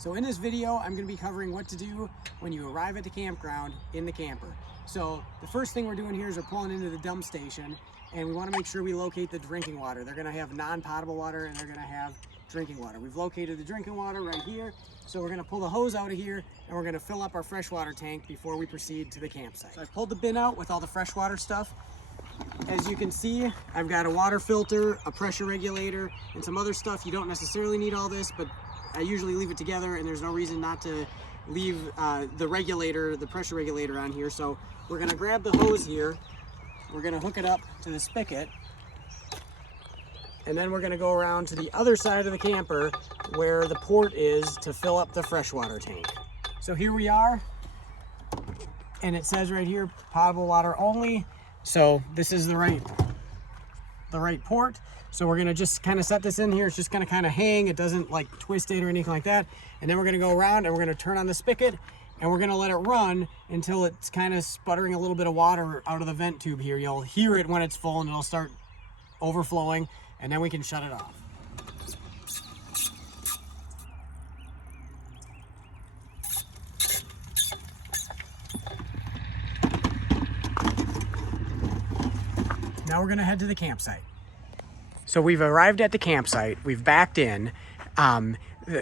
So in this video, I'm going to be covering what to do when you arrive at the campground in the camper. So the first thing we're doing here is we're pulling into the dump station, and we want to make sure we locate the drinking water. They're going to have non-potable water and they're going to have drinking water. We've located the drinking water right here. So we're going to pull the hose out of here and we're going to fill up our freshwater tank before we proceed to the campsite. So I pulled the bin out with all the freshwater stuff. As you can see, I've got a water filter, a pressure regulator, and some other stuff. You don't necessarily need all this, but I usually leave it together, and there's no reason not to leave the pressure regulator on here. So we're gonna grab the hose here, we're gonna hook it up to the spigot, and then we're gonna go around to the other side of the camper where the port is to fill up the freshwater tank. So here we are, and it says right here, potable water only. So this is the right port. So we're gonna just kind of set this in here. It's just gonna kind of hang. It doesn't like twist it or anything like that. And then we're gonna go around and we're gonna turn on the spigot and we're gonna let it run until it's kind of sputtering a little bit of water out of the vent tube here. You'll hear it when it's full and it'll start overflowing, and then we can shut it off. Now we're gonna head to the campsite. So we've arrived at the campsite, we've backed in. A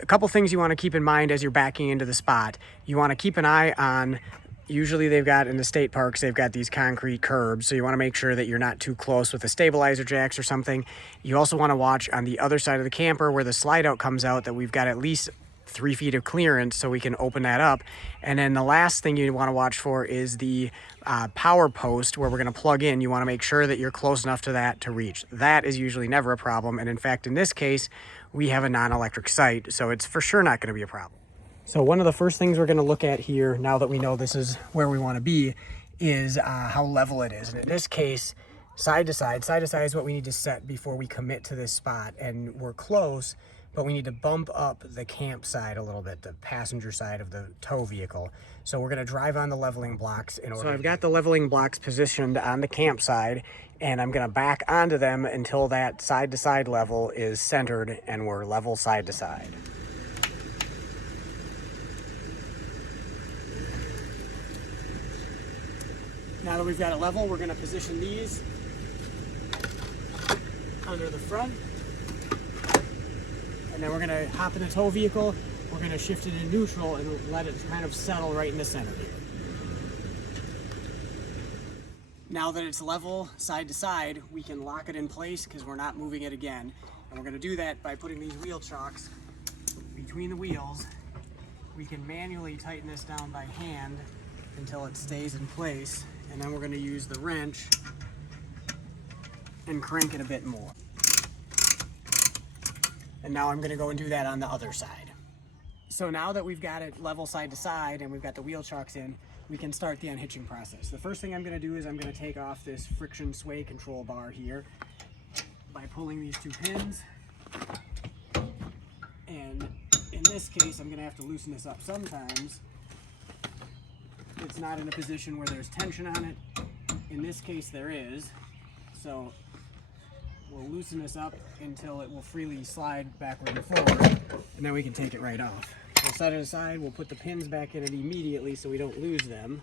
couple things you wanna keep in mind as you're backing into the spot. You wanna keep an eye on, usually they've got in the state parks, they've got these concrete curbs. So you wanna make sure that you're not too close with the stabilizer jacks or something. You also wanna watch on the other side of the camper where the slide out comes out, that we've got at least 3 feet of clearance so we can open that up. And then the last thing you want to watch for is the power post where we're going to plug in. You want to make sure that you're close enough to that to reach. That is usually never a problem, and in fact in this case we have a non-electric site, so it's for sure not going to be a problem. So one of the first things we're going to look at here, now that we know this is where we want to be, is how level it is. And in this case, side to side is what we need to set before we commit to this spot, and we're close, but we need to bump up the campsite a little bit, the passenger side of the tow vehicle. So we're gonna drive on the leveling blocks in order. So I've got the leveling blocks positioned on the campsite, and I'm gonna back onto them until that side to side level is centered and we're level side to side. Now that we've got it level, we're gonna position these under the front. And then we're gonna hop in the tow vehicle, we're gonna shift it in neutral and let it kind of settle right in the center here. Now that it's level side to side, we can lock it in place because we're not moving it again. And we're gonna do that by putting these wheel chocks between the wheels. We can manually tighten this down by hand until it stays in place. And then we're gonna use the wrench and crank it a bit more. And now I'm gonna go and do that on the other side. So now that we've got it level side to side and we've got the wheel chocks in, we can start the unhitching process. The first thing I'm gonna do is I'm gonna take off this friction sway control bar here by pulling these 2 pins. And in this case, I'm gonna have to loosen this up. Sometimes it's not in a position where there's tension on it. In this case, there is. So we'll loosen this up until it will freely slide backward and forward, and then we can take it right off. We'll set it aside, we'll put the pins back in it immediately so we don't lose them.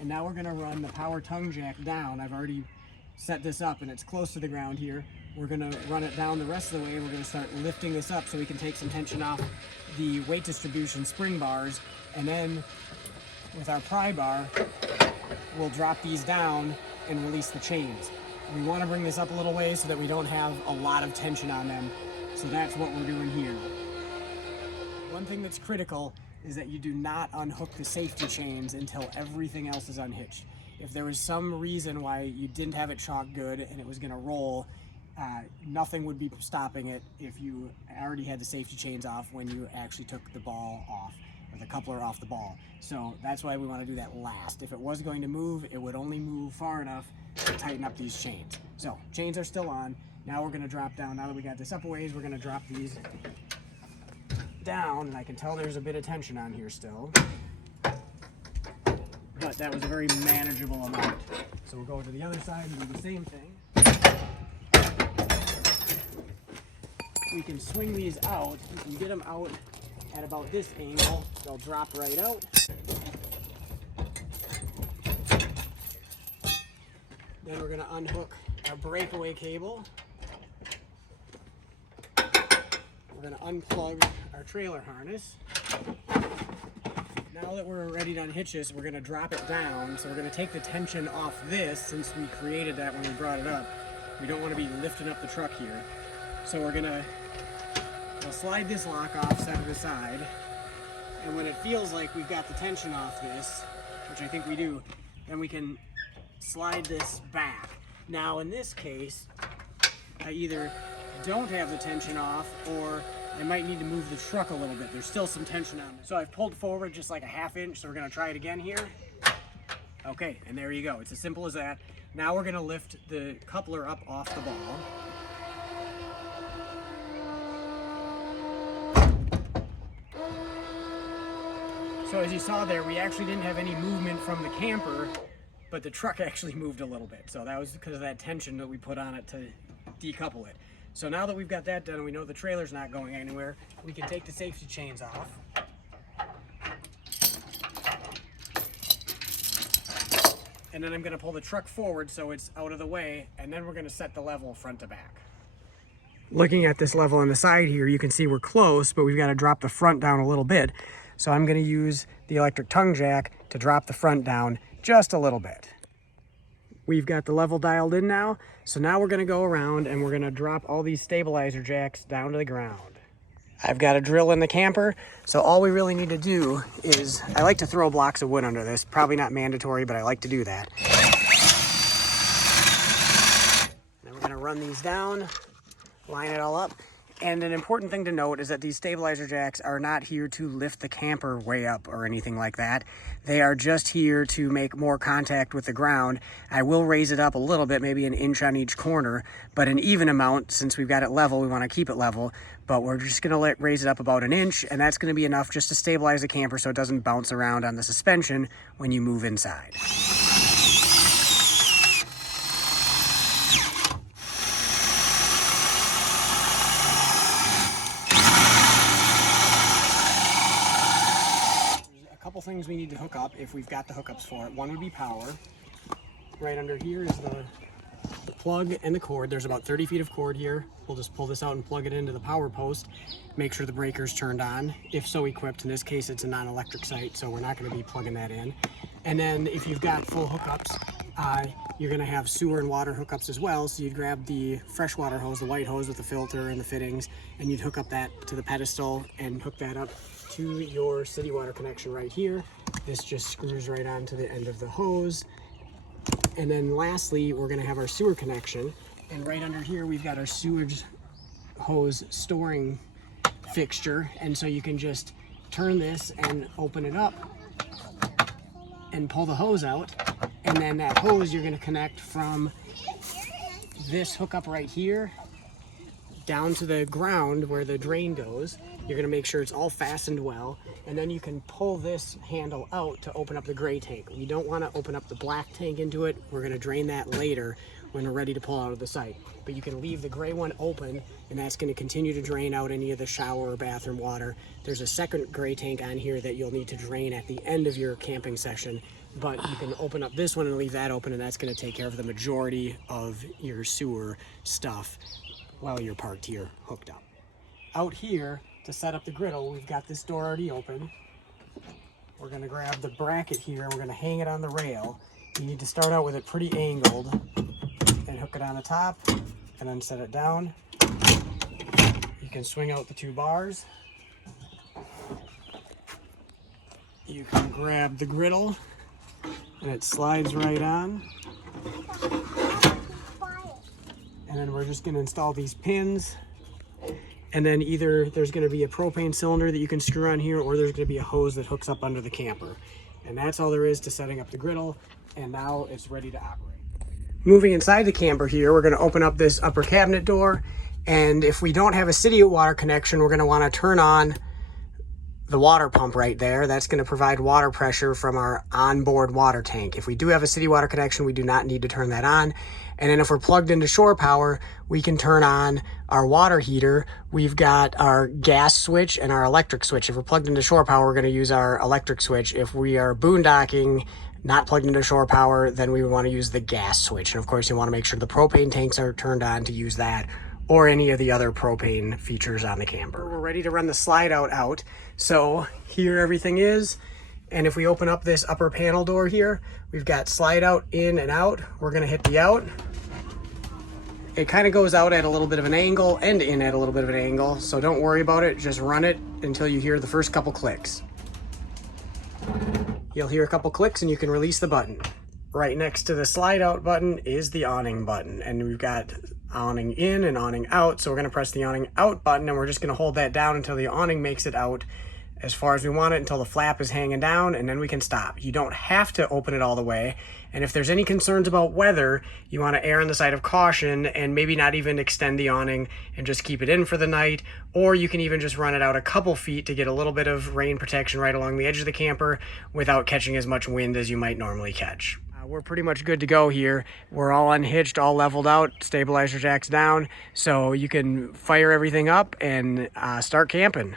And now we're gonna run the power tongue jack down. I've already set this up and it's close to the ground here. We're gonna run it down the rest of the way. We're gonna start lifting this up so we can take some tension off the weight distribution spring bars, and then with our pry bar, we'll drop these down and release the chains. We want to bring this up a little way so that we don't have a lot of tension on them. So that's what we're doing here. One thing that's critical is that you do not unhook the safety chains until everything else is unhitched. If there was some reason why you didn't have it chocked good and it was going to roll, nothing would be stopping it if you already had the safety chains off when you actually took the ball off, or the coupler off the ball. So that's why we want to do that last. If it was going to move, it would only move far enough to tighten up these chains. So chains are still on. Now we're going to drop down. Now that we got this up a ways, we're going to drop these down, and I can tell there's a bit of tension on here still, but that was a very manageable amount. So we'll go to the other side and do the same thing. we can swing these out. You can get them out at about this angle. They'll drop right out. Then we're going to unhook our breakaway cable. We're going to unplug our trailer harness. Now that we're ready to unhitch this, we're going to drop it down. So we're going to take the tension off this, since we created that when we brought it up. We don't want to be lifting up the truck here. So we're going to slide this lock off, set it aside. And when it feels like we've got the tension off this, which I think we do, then we can slide this back. Now in this case, I either don't have the tension off, or I might need to move the truck a little bit. There's still some tension on it. So I've pulled forward just like a ½ inch, so we're gonna try it again here. Okay, and there you go. It's as simple as that. Now we're gonna lift the coupler up off the ball. So as you saw there, we actually didn't have any movement from the camper, but the truck actually moved a little bit. So that was because of that tension that we put on it to decouple it. So now that we've got that done and we know the trailer's not going anywhere, we can take the safety chains off. And then I'm going to pull the truck forward so it's out of the way, and then we're going to set the level front to back. Looking at this level on the side here, you can see we're close, but we've got to drop the front down a little bit. So I'm going to use the electric tongue jack to drop the front down just a little bit. We've got the level dialed in now. So now we're going to go around and we're going to drop all these stabilizer jacks down to the ground. I've got a drill in the camper, so all we really need to do is, I like to throw blocks of wood under this. Probably not mandatory, but I like to do that. Then we're going to run these down, line it all up. And an important thing to note is that these stabilizer jacks are not here to lift the camper way up or anything like that. They are just here to make more contact with the ground. I will raise it up a little bit, maybe an inch on each corner, but an even amount. Since we've got it level, we want to keep it level, but we're just going to raise it up about an inch, and that's going to be enough just to stabilize the camper so it doesn't bounce around on the suspension when you move inside. Things we need to hook up if we've got the hookups for it. One would be power. Right under here is the plug and the cord. There's about 30 feet of cord here. We'll just pull this out and plug it into the power post. Make sure the breaker's turned on, if so equipped. In this case, it's a non-electric site, so we're not going to be plugging that in. And then if you've got full hookups, you're going to have sewer and water hookups as well. So you'd grab the freshwater hose, the white hose with the filter and the fittings, and you'd hook up that to the pedestal and hook that up to your city water connection right here. This just screws right onto the end of the hose. And then lastly, we're going to have our sewer connection. And right under here, we've got our sewage hose storing fixture. And so you can just turn this and open it up and pull the hose out. And then that hose you're going to connect from this hookup right here down to the ground where the drain goes. You're going to make sure it's all fastened well, and then you can pull this handle out to open up the gray tank. You don't want to open up the black tank into it. We're going to drain that later when we're ready to pull out of the site. But you can leave the gray one open, and that's going to continue to drain out any of the shower or bathroom water. There's a second gray tank on here that you'll need to drain at the end of your camping session, but you can open up this one and leave that open, and that's going to take care of the majority of your sewer stuff while you're parked here hooked up. Out here, to set up the griddle, we've got this door already open. We're going to grab the bracket here, and we're going to hang it on the rail. You need to start out with it pretty angled and hook it on the top and then set it down. You can swing out the 2 bars. You can grab the griddle and it slides right on. And then we're just going to install these pins. And then either there's going to be a propane cylinder that you can screw on here, or there's going to be a hose that hooks up under the camper. And that's all there is to setting up the griddle. And now it's ready to operate. Moving inside the camper here, we're going to open up this upper cabinet door. And if we don't have a city water connection, we're going to want to turn on the water pump right there. That's going to provide water pressure from our onboard water tank. If we do have a city water connection, we do not need to turn that on. And then if we're plugged into shore power, we can turn on our water heater. We've got our gas switch and our electric switch. If we're plugged into shore power, we're going to use our electric switch. If we are boondocking, not plugged into shore power, then we would want to use the gas switch. And of course, you want to make sure the propane tanks are turned on to use that, or any of the other propane features on the camper. We're ready to run the slide out. So here everything is. And if we open up this upper panel door here, we've got slide out, in and out. We're gonna hit the out. It kind of goes out at a little bit of an angle and in at a little bit of an angle. So don't worry about it, just run it until you hear the first couple clicks. You'll hear a couple clicks and you can release the button. Right next to the slide out button is the awning button. And we've got awning in and awning out. So we're gonna press the awning out button and we're just gonna hold that down until the awning makes it out as far as we want it, until the flap is hanging down, and then we can stop. You don't have to open it all the way. And if there's any concerns about weather, you want to err on the side of caution and maybe not even extend the awning and just keep it in for the night. Or you can even just run it out a couple feet to get a little bit of rain protection right along the edge of the camper without catching as much wind as you might normally catch. We're pretty much good to go here. We're all unhitched, all leveled out, stabilizer jacks down, so you can fire everything up and start camping.